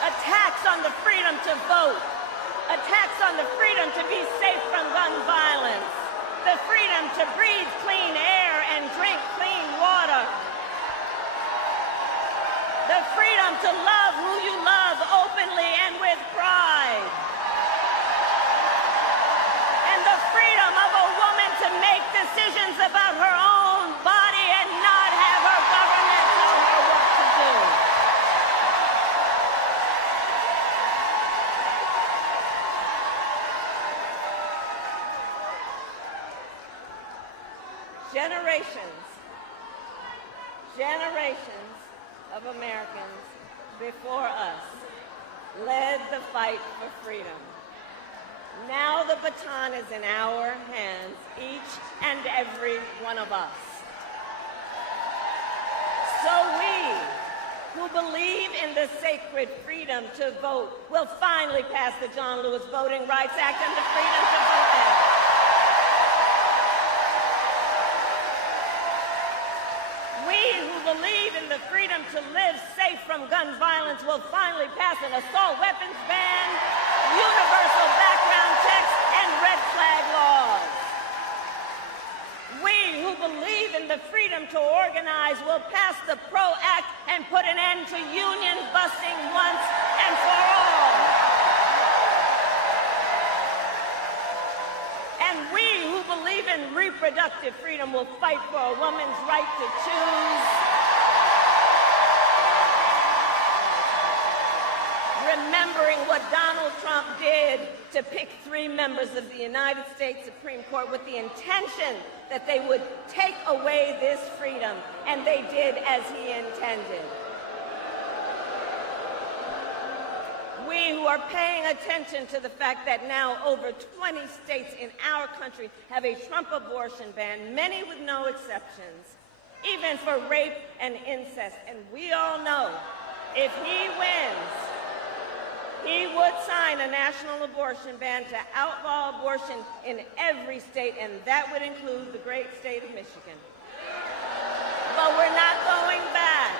Attacks on the freedom to vote, attacks on the freedom to be safe from gun violence, the freedom to breathe clean air and drink clean water, the freedom to love who you love openly and with pride, and the freedom of a woman to make decisions about her own body and not have her government tell her what to do. generations of Americans before us led the fight for freedom. Now the baton is in our hands, each and every one of us. So we, who believe in the sacred freedom to vote, will finally pass the John Lewis Voting Rights Act and the Freedom to Vote Act. We who believe in the freedom to live safe from gun violence will finally pass an assault weapons ban, universal background checks, and red flag laws. We who believe in the freedom to organize will pass the PRO Act and put an end to union busting once and for all. And we who believe in reproductive freedom will fight for a woman's right to choose, remembering what Donald Trump did to pick 3 members of the United States Supreme Court with the intention that they would take away this freedom, and they did as he intended. We who are paying attention to the fact that now over 20 states in our country have a Trump abortion ban, many with no exceptions, even for rape and incest. And we all know if he wins, he would sign a national abortion ban to outlaw abortion in every state, and that would include the great state of Michigan. But we're not going back.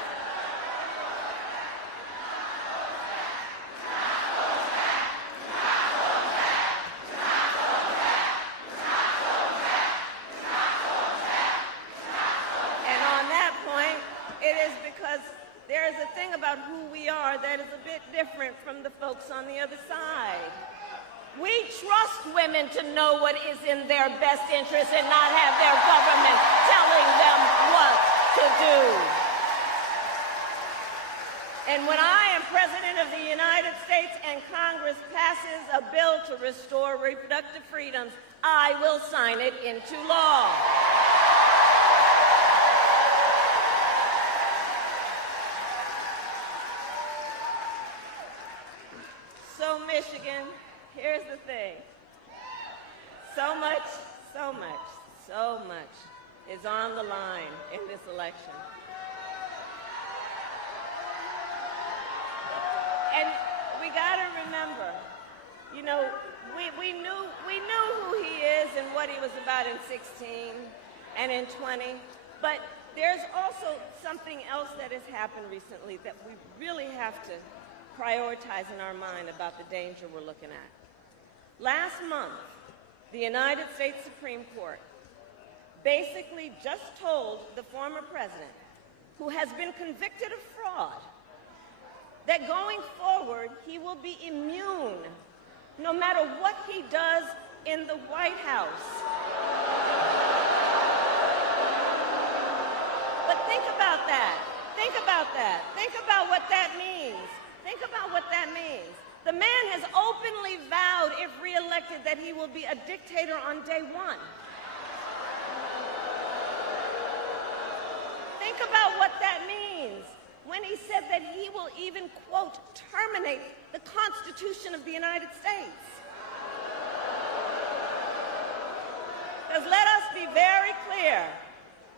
And on that point, it is because there is a thing about who we are that is a bit different from the folks on the other side. We trust women to know what is in their best interest and not have their government telling them what to do. And when I am President of the United States and Congress passes a bill to restore reproductive freedoms, I will sign it into law. So Michigan, here's the thing. So much is on the line in this election. And we got to remember, you know, we knew who he is and what he was about in 16 and in 20, but there's also something else that has happened recently that we really have to prioritize in our mind about the danger we're looking at. Last month, the United States Supreme Court basically just told the former president, who has been convicted of fraud, that going forward, he will be immune no matter what he does in the White House. But think about that. Think about that. Think about what that means. Think about what that means. The man has openly vowed, if reelected, that he will be a dictator on day one. Think about what that means when he said that he will even, quote, terminate the Constitution of the United States. Because let us be very clear,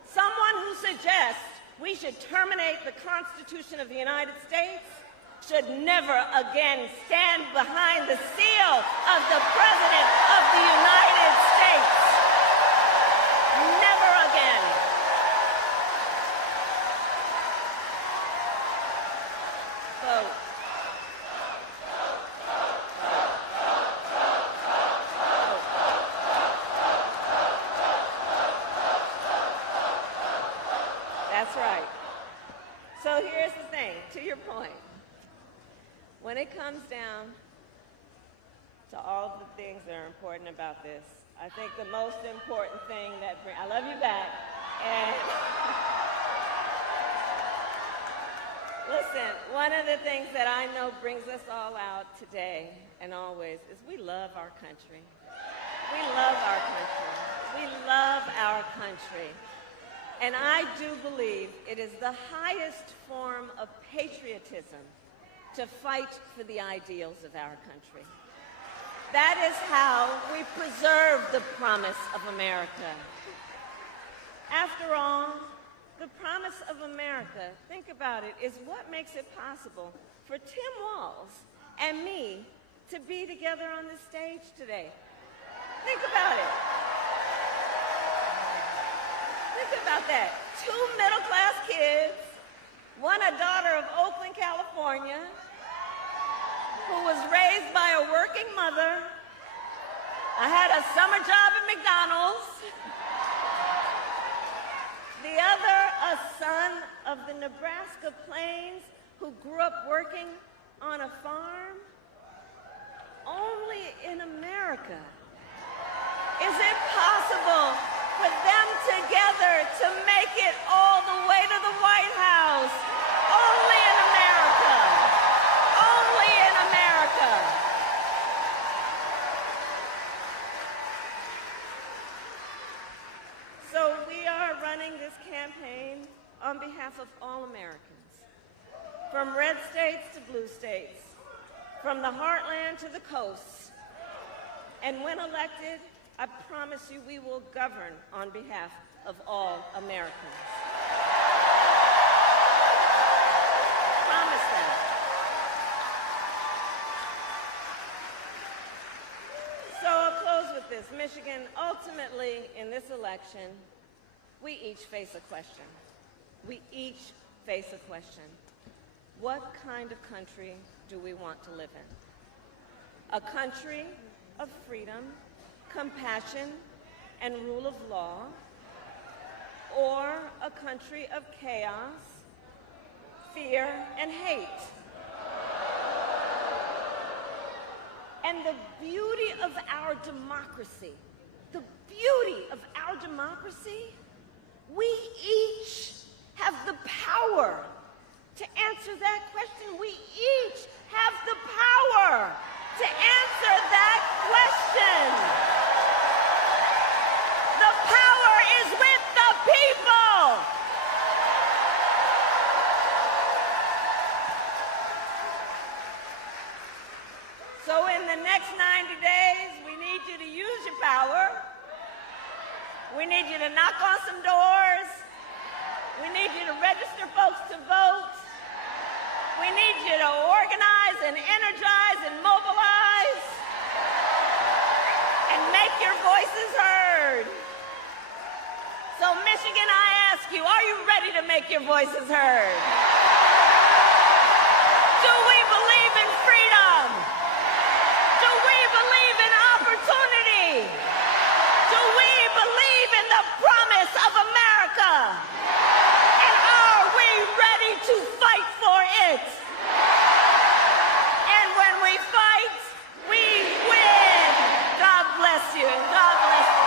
someone who suggests we should terminate the Constitution of the United States should never again stand behind the seal of the President of the United States. Never again. Vote. That's right. So here's the thing, to your point. When it comes down to all the things that are important about this, I think the most important thing that I love you back, and listen, one of the things that I know brings us all out today and always is we love our country. We love our country. We love our country. country. And I do believe it is the highest form of patriotism to fight for the ideals of our country. That is how we preserve the promise of America. After all, the promise of America, think about it, is what makes it possible for Tim Walz and me to be together on this stage today. Think about it. Think about that. 2 middle-class kids, one a daughter of Oakland, California, who was raised by a working mother. I had a summer job at McDonald's. The other, a son of the Nebraska Plains who grew up working on a farm. Only in America is it possible for them together to make it all the way to the White House. Only in America. Only in America. So we are running this campaign on behalf of all Americans, from red states to blue states, from the heartland to the coast. And when elected, I promise you we will govern on behalf of all Americans. Promise that. So I'll close with this. Michigan, ultimately, in this election, we each face a question. We each face a question. What kind of country do we want to live in? A country of freedom, compassion, and rule of law, or a country of chaos, fear, and hate? And the beauty of our democracy, we each have the power to answer that question. We each have the power to answer that question. The power is with the people. So in the next 90 days, we need you to use your power. We need you to knock on some doors. We need you to register folks to vote. We need you to organize and energize and mobilize and make your voices heard. So Michigan, I ask you, are you ready to make your voices heard? Do we believe in freedom? Do we believe in opportunity? Do we believe in the promise of America? And are we ready to fight for it? And when we fight, we win. God bless you, and God bless you.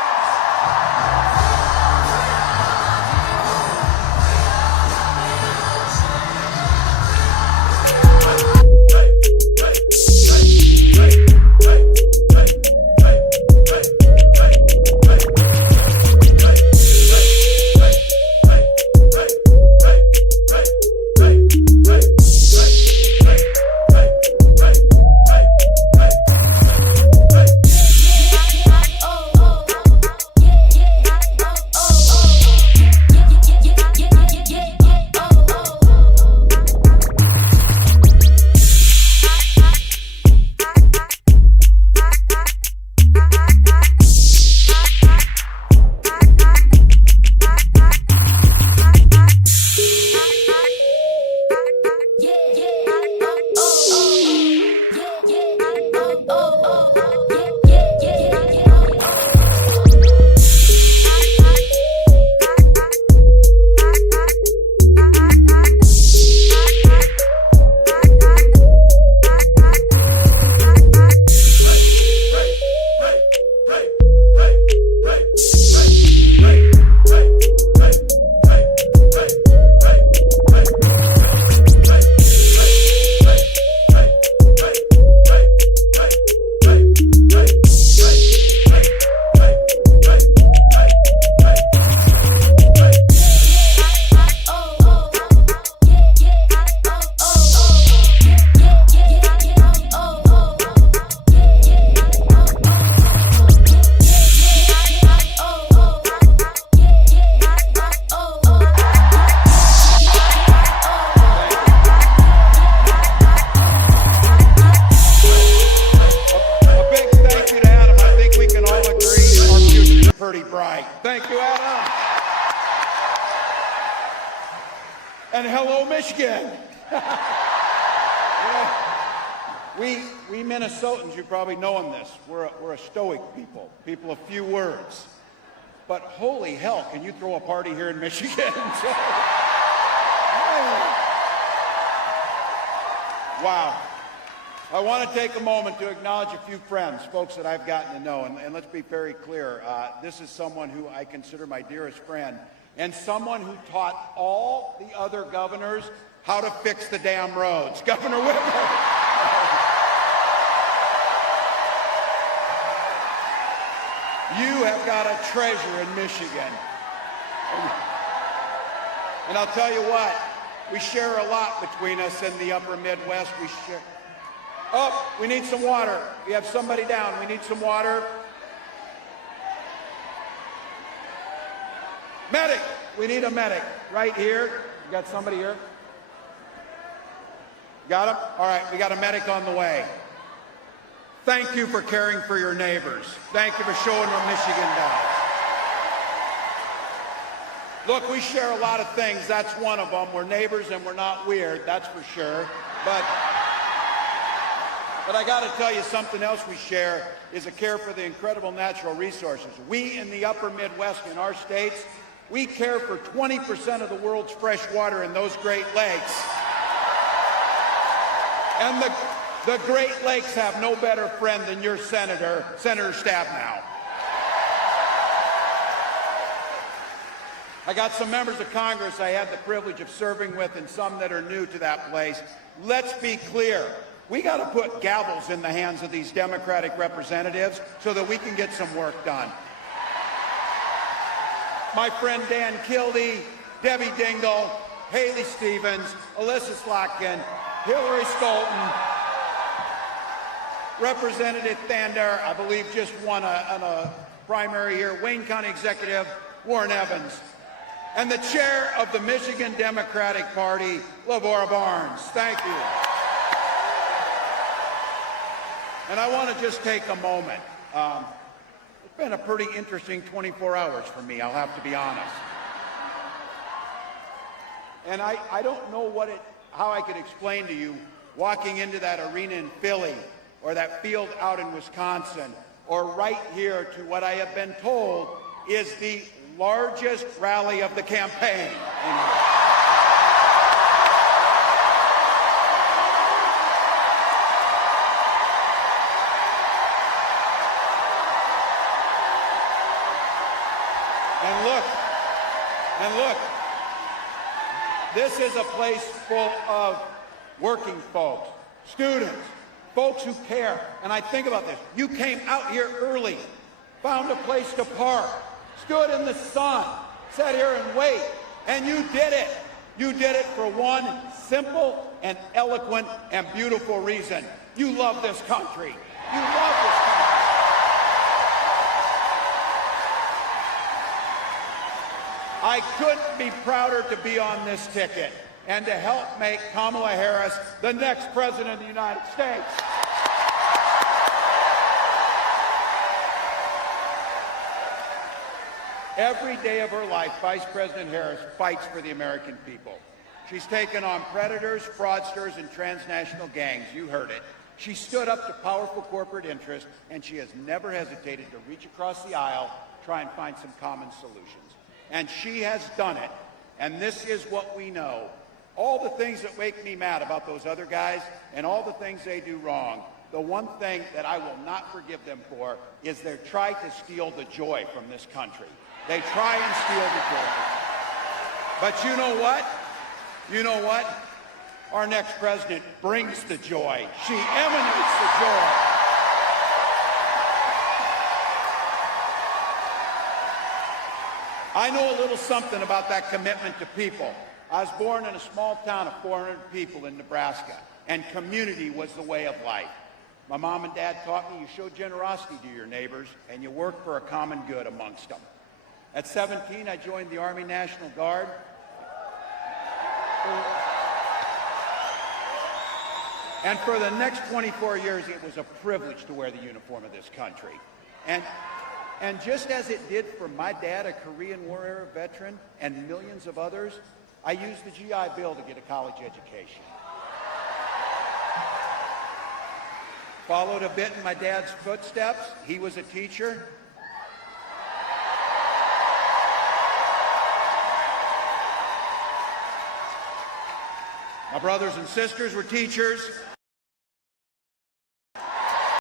tonight. Thank you, Adam. And hello, Michigan. We Minnesotans, you probably know this, we're a stoic people of few words. But holy hell, can you throw a party here in Michigan? Wow. I want to take a moment to acknowledge a few friends, folks that I've gotten to know, and let's be very clear. This is someone who I consider my dearest friend, and someone who taught all the other governors how to fix the damn roads. Governor Whitmer. You have got a treasure in Michigan. And I'll tell you what, we share a lot between us in the upper Midwest. We share. Oh, we need some water. We have somebody down. We need some water. Medic. We need a medic right here. You got somebody here? Got him? All right, we got a medic on the way. Thank you for caring for your neighbors. Thank you for showing what Michigan does. Look, we share a lot of things. That's one of them. We're neighbors and we're not weird, that's for sure. But I got to tell you, something else we share is a care for the incredible natural resources. We in the upper Midwest, in our states, we care for 20% of the world's fresh water in those Great Lakes. And the Great Lakes have no better friend than your Senator Stabenow. I got some members of Congress I had the privilege of serving with and some that are new to that place. Let's be clear. We got to put gavels in the hands of these Democratic representatives so that we can get some work done. My friend Dan Kildee, Debbie Dingell, Haley Stevens, Alyssa Slotkin, Hillary Stolten, Representative Thander, I believe just won a primary here, Wayne County Executive Warren Evans, and the chair of the Michigan Democratic Party, Lavora Barnes. Thank you. And I want to just take a moment. It's been a pretty interesting 24 hours for me, I'll have to be honest. And I don't know how I could explain to you walking into that arena in Philly or that field out in Wisconsin or right here to what I have been told is the largest rally of the campaign. And look, this is a place full of working folks, students, folks who care. And I think about this. You came out here early, found a place to park, stood in the sun, sat here and wait, and you did it. You did it for one simple and eloquent and beautiful reason. You love this country. You love this country. I couldn't be prouder to be on this ticket and to help make Kamala Harris the next President of the United States. Every day of her life, Vice President Harris fights for the American people. She's taken on predators, fraudsters, and transnational gangs. You heard it. She stood up to powerful corporate interests, and she has never hesitated to reach across the aisle, try and find some common solutions. And she has done it. And this is what we know. All the things that make me mad about those other guys and all the things they do wrong, the one thing that I will not forgive them for is they try to steal the joy from this country. They try and steal the joy. But you know what? You know what? Our next president brings the joy. She emanates the joy. I know a little something about that commitment to people. I was born in a small town of 400 people in Nebraska, and community was the way of life. My mom and dad taught me you show generosity to your neighbors, and you work for a common good amongst them. At 17, I joined the Army National Guard. And for the next 24 years, it was a privilege to wear the uniform of this country. And And just as it did for my dad, a Korean War era veteran, and millions of others, I used the GI Bill to get a college education. Followed a bit in my dad's footsteps. He was a teacher. My brothers and sisters were teachers.